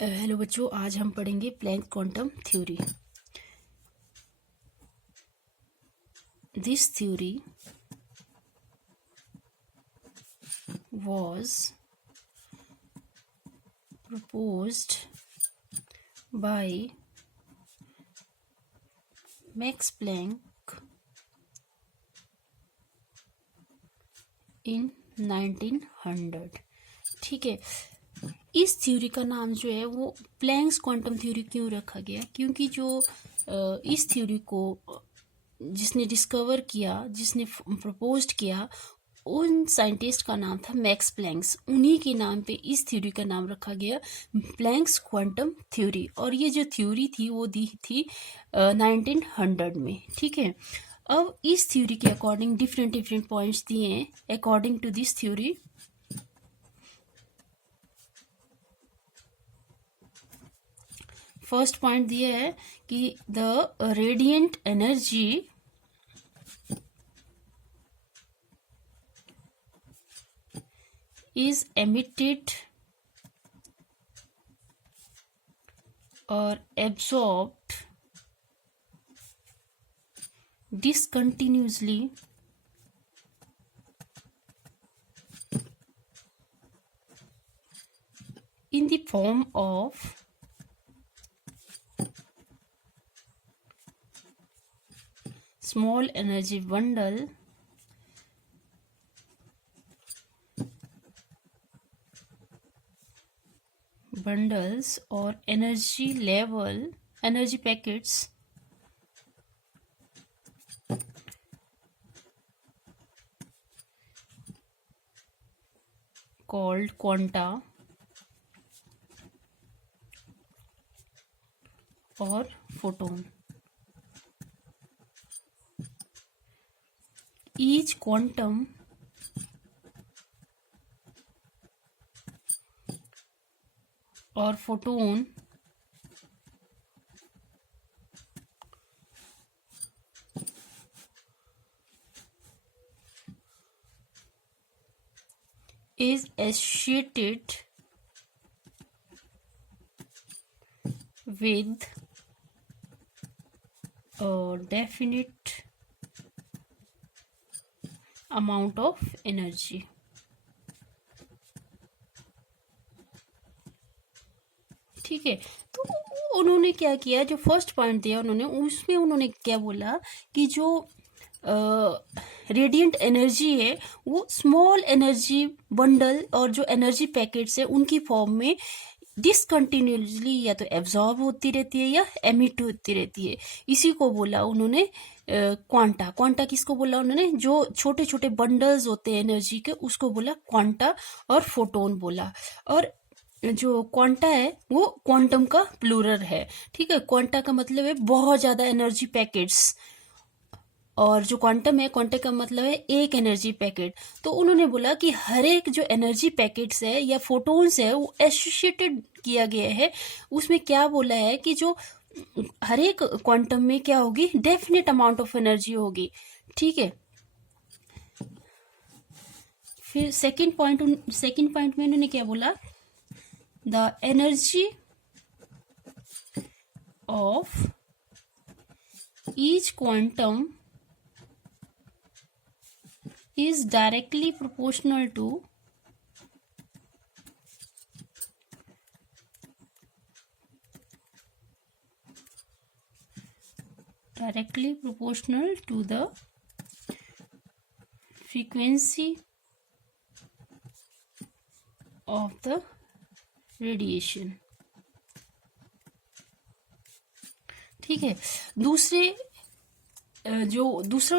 Hello बच्चों, आज हम पढ़ेंगे Planck quantum theory. This theory was proposed by Max Planck in 1900। ठीक है, इस थ्योरी का नाम जो है वो प्लैंक्स क्वांटम थ्योरी क्यों रखा गया? क्योंकि जो इस थ्योरी को जिसने डिस्कवर किया, जिसने प्रपोज्ड किया, उन साइंटिस्ट का नाम था मैक्स प्लैंक्स। उन्हीं के नाम पे इस थ्योरी का नाम रखा गया प्लैंक्स क्वांटम थ्योरी। और ये जो थ्योरी थी वो दी थी 1900 में। ठीक है, अब इस थ्योरी के अकॉर्डिंग डिफरेंट डिफरेंट पॉइंट्स दिए हैं। According to this theory, first point दिया है कि the radiant energy is emitted or absorbed discontinuously in the form of small energy bundles or energy packets called quanta or photon. Each quantum or photon is associated with a definite amount of energy. ठीक है, तो उन्होंने क्या किया, जो first point दिया उन्होंने, उसमें उन्होंने क्या बोला कि जो रेडिएंट एनर्जी है वो स्मॉल एनर्जी बंडल और जो एनर्जी पैकेट्स है उनकी फॉर्म में डिसकंटिन्यूसली या तो एब्जॉर्ब होती रहती है या एमिट होती रहती है। इसी को बोला उन्होंने क्वांटा। क्वांटा किसको बोला उन्होंने? जो छोटे छोटे बंडल्स होते हैं एनर्जी के, उसको बोला क्वांटा। और फोटोन बोला। और जो क्वांटा है वो क्वांटम का प्लूरल है। ठीक है, क्वांटा का मतलब है बहुत ज्यादा एनर्जी पैकेट्स, और जो क्वांटम है, क्वांटम का मतलब है एक एनर्जी पैकेट। तो उन्होंने बोला कि हर एक जो एनर्जी पैकेट्स है या फोटोन्स है वो एसोसिएटेड किया गया है। उसमें क्या बोला है कि जो हर एक क्वांटम में क्या होगी, डेफिनेट अमाउंट ऑफ एनर्जी होगी। ठीक है, फिर सेकंड पॉइंट में उन्होंने क्या बोला, the energy of each quantum is directly proportional to the frequency of the radiation। ठीक है, दूसरा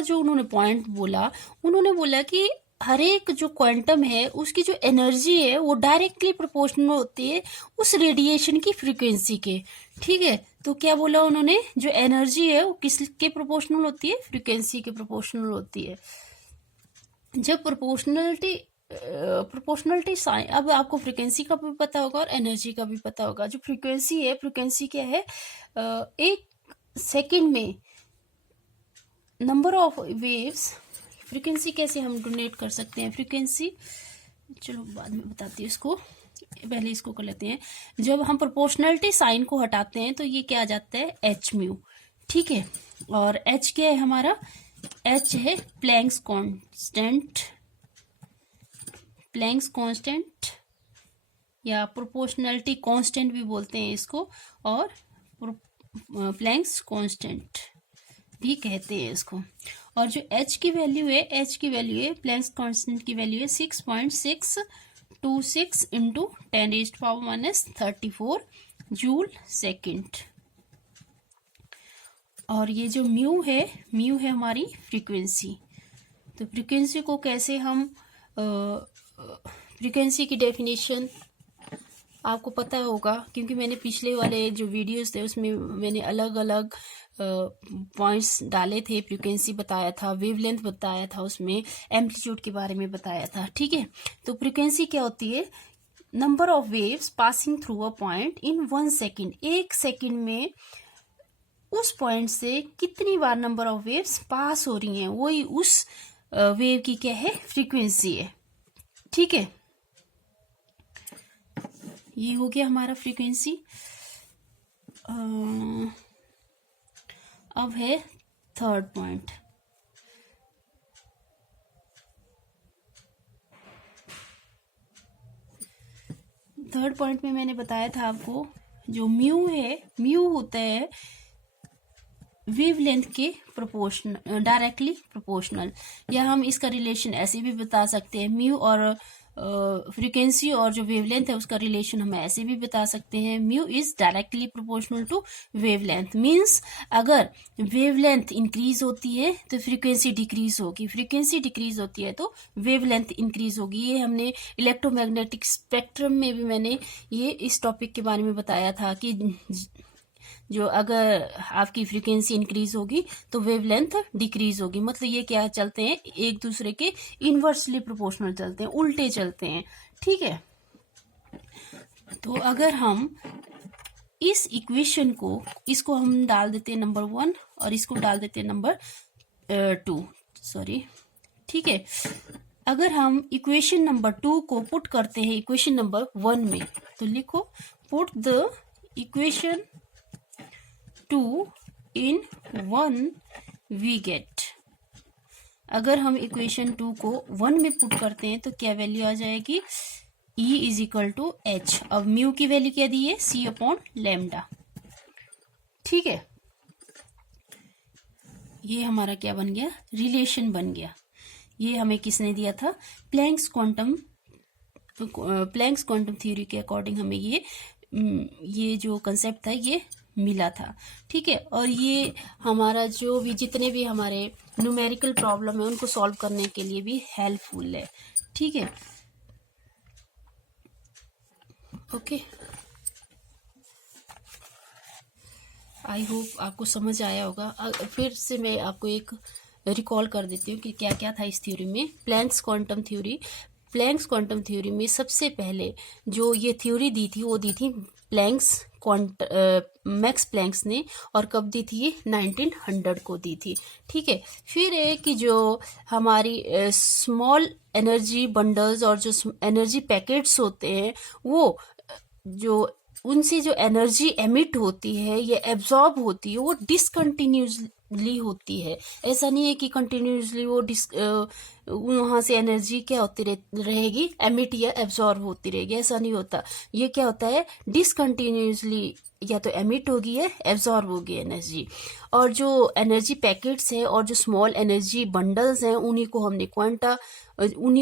जो उन्होंने पॉइंट बोला, उन्होंने बोला कि हर एक जो क्वांटम है उसकी जो एनर्जी है वो डायरेक्टली प्रोपोर्शनल होती है उस रेडिएशन की फ्रीक्वेंसी के। ठीक है, तो क्या बोला उन्होंने, जो एनर्जी है वो किसके प्रोपोर्शनल होती है? फ्रीक्वेंसी के प्रोपोर्शनल होती है। जब प्रोपोर्शनलिटी अब आपको फ्रीक्वेंसी का भी पता होगा और एनर्जी का भी पता होगा। जो फ्रीक्वेंसी है, फ्रीक्वेंसी क्या है, एक सेकंड में नंबर ऑफ वेव्स। फ्रीक्वेंसी कैसे हम डोनेट कर सकते हैं? फ्रीक्वेंसी चलो बाद में बताती हूँ इसको। पहले इसको कर लेते हैं। जब हम प्रोपोर्शनलिटी साइन को हटाते हैं तो ये क्या आ जाता है, एच म्यू। ठीक है, और एच क्या है हमारा, एच है प्लैंक्स कांस्टेंट, प्लैंक्स कांस्टेंट या प्रोपोर्शनलिटी कांस्टेंट भी बोलते हैं इसको, और प्लैंक्स कांस्टेंट भी कहते हैं इसको। और जो एच की वैल्यू है, एच की वैल्यू है, प्लैंक्स कांस्टेंट की वैल्यू है 6.626 इंटू 10⁻⁻34 जूल सेकेंड। और ये जो म्यू है हमारी फ्रीक्वेंसी। तो फ्रीक्वेंसी को कैसे हम, फ्रीक्वेंसी की डेफिनेशन आपको पता होगा, क्योंकि मैंने पिछले वाले जो वीडियोस थे उसमें मैंने अलग अलग पॉइंट्स डाले थे, फ्रीक्वेंसी बताया था, वेवलेंथ बताया था, उसमें एम्पलीट्यूड के बारे में बताया था। ठीक है, तो फ्रीक्वेंसी क्या होती है, number of waves passing through a point in 1 second. 1 second में उस पॉइंट से कितनी बार नंबर ऑफ वेव्स पास हो रही हैं, वही उस वेव की क्या है, फ्रीक्वेंसी है। ठीक है, ये हो गया हमारा फ्रीक्वेंसी। अब है थर्ड पॉइंट। थर्ड पॉइंट में मैंने बताया था आपको, जो म्यू है, म्यू होता है वेवलेंथ के प्रोपोर्शनल, डायरेक्टली प्रोपोर्शनल, या हम इसका रिलेशन ऐसे भी बता सकते हैं, म्यू और फ्रीक्वेंसी और जो वेवलेंथ है उसका रिलेशन हम ऐसे भी बता सकते हैं, mu is directly proportional to wavelength. Means अगर वेवलेंथ इंक्रीज होती है तो फ्रीक्वेंसी डिक्रीज होगी, फ्रीक्वेंसी डिक्रीज होती है तो वेवलेंथ इंक्रीज होगी। ये हमने इलेक्ट्रोमैग्नेटिक स्पेक्ट्रम में भी मैंने ये इस टॉपिक के बारे में बताया था कि जो अगर आपकी फ्रीक्वेंसी इंक्रीज होगी तो वेवलेंथ डिक्रीज होगी। मतलब ये क्या चलते हैं, एक दूसरे के इनवर्सली प्रोपोर्शनल चलते हैं, उल्टे चलते हैं। ठीक है, तो अगर हम इस इक्वेशन को, इसको हम डाल देते हैं नंबर 1 और इसको डाल देते हैं नंबर 2, सॉरी। ठीक है, अगर हम इक्वेशन नंबर 2 को पुट करते हैं इक्वेशन नंबर 1 में, तो लिखो put the equation 2 in 1 we get। अगर हम इक्वेशन 2 को 1 में पुट करते हैं तो क्या वैल्यू आ जाएगी, E is equal to H. अब म्यू की वैल्यू क्या दी है, C/λ। ठीक है, ये हमारा क्या बन गया, रिलेशन बन गया। ये हमें किसने दिया था, प्लैंक्स क्वांटम थ्योरी के अकॉर्डिंग हमें ये जो कंसेप्ट था ये मिला था। ठीक है, और ये हमारा जो भी जितने भी हमारे न्यूमेरिकल प्रॉब्लम है उनको सॉल्व करने के लिए भी हेल्पफुल है। ठीक है, ओके, आई होप आपको समझ आया होगा। फिर से मैं आपको एक रिकॉल कर देती हूँ कि क्या क्या था इस थ्योरी में। प्लैंक्स क्वांटम थ्योरी में सबसे पहले जो ये थ्योरी दी थी वो दी थी मैक्स प्लैंक्स ने, और कब दी थी ये, 1900 को दी थी। ठीक है, फिर है कि जो हमारी स्मॉल एनर्जी बंडल्स और जो एनर्जी पैकेट्स होते हैं, वो जो उनसे जो एनर्जी एमिट होती है या एब्जॉर्ब होती है वो डिसकंटिन्यूसली होती है। ऐसा नहीं है कि कंटिन्यूसली वो वहां से एनर्जी क्या होती रहेगी, एमिट या एब्जॉर्ब होती रहेगी, ऐसा नहीं होता। ये क्या होता है, डिसकंटिन्यूसली या तो एमिट होगी या एब्जॉर्ब होगी एनर्जी। और जो एनर्जी पैकेट्स हैं और जो स्मॉल एनर्जी बंडल्स हैं उन्हीं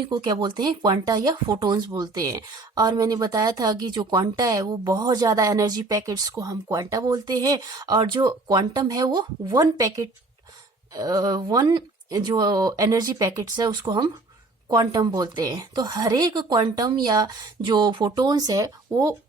को क्या बोलते हैं, क्वांटा या फोटॉन्स बोलते हैं। और मैंने बताया था कि जो क्वांटा है वो बहुत ज्यादा एनर्जी पैकेट्स को हम क्वांटा बोलते हैं, और जो क्वांटम है वो वन जो एनर्जी पैकेट्स है उसको हम क्वांटम बोलते हैं। तो हर एक क्वांटम या जो फोटॉन्स है वो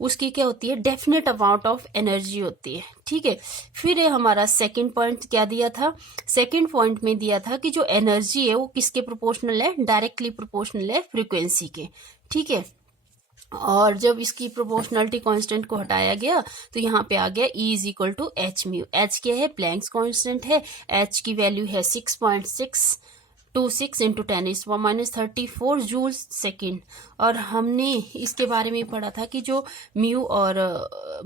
उसकी क्या होती है, डेफिनेट अमाउंट ऑफ एनर्जी होती है। ठीक है, फिर हमारा सेकंड पॉइंट क्या दिया था, सेकंड पॉइंट में दिया था कि जो एनर्जी है वो किसके प्रोपोर्शनल है, डायरेक्टली प्रोपोर्शनल है फ्रीक्वेंसी के। ठीक है, और जब इसकी प्रोपोर्शनलिटी कांस्टेंट को हटाया गया तो यहाँ पे आ गया E is equal to H mu. H क्या है, प्लैंक्स कांस्टेंट है, एच की वैल्यू है 6.6 26 इंटू 10⁻34 जूल सेकेंड। और हमने इसके बारे में पढ़ा था कि जो म्यू और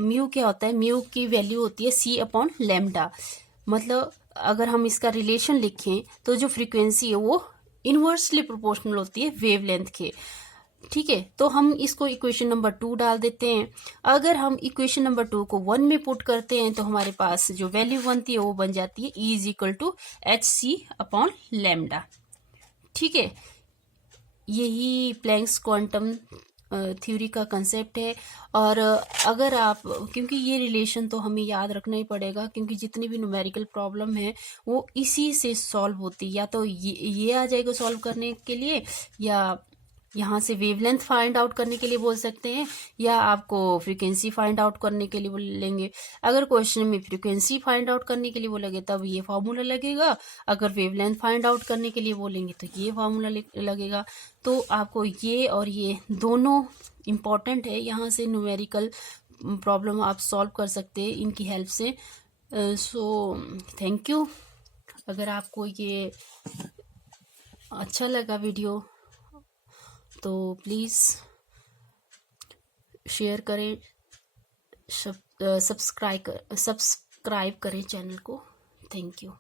म्यू क्या होता है, म्यू की वैल्यू होती है c/λ। मतलब अगर हम इसका रिलेशन लिखें तो जो फ्रीक्वेंसी है वो इनवर्सली प्रोपोर्शनल होती है वेवलेंथ के। ठीक है, तो हम इसको इक्वेशन नंबर 2 डाल देते हैं। अगर हम इक्वेशन नंबर 2 को 1 में पुट करते हैं तो हमारे पास जो वैल्यू बनती है वो बन जाती है E=hc/λ। ठीक है, यही प्लैंक्स क्वांटम थ्योरी का कंसेप्ट है। और अगर आप, क्योंकि ये रिलेशन तो हमें याद रखना ही पड़ेगा, क्योंकि जितनी भी न्यूमेरिकल प्रॉब्लम है वो इसी से सॉल्व होती है। या तो ये आ जाएगा सॉल्व करने के लिए, या यहाँ से वेवलेंथ फाइंड आउट करने के लिए बोल सकते हैं, या आपको फ्रीक्वेंसी फाइंड आउट करने के लिए बोलेंगे। अगर क्वेश्चन में फ्रीक्वेंसी फाइंड आउट करने के लिए बोलेंगे तब ये फॉर्मूला लगेगा, अगर वेवलेंथ फाइंड आउट करने के लिए बोलेंगे तो ये फॉर्मूला लगेगा। तो आपको ये और ये दोनों इम्पॉर्टेंट है, यहाँ से न्यूमेरिकल प्रॉब्लम आप सॉल्व कर सकते हैं इनकी हेल्प से। So thank you. अगर आपको ये अच्छा लगा वीडियो तो प्लीज़ शेयर करें, सब्सक्राइब करें चैनल को। Thank you.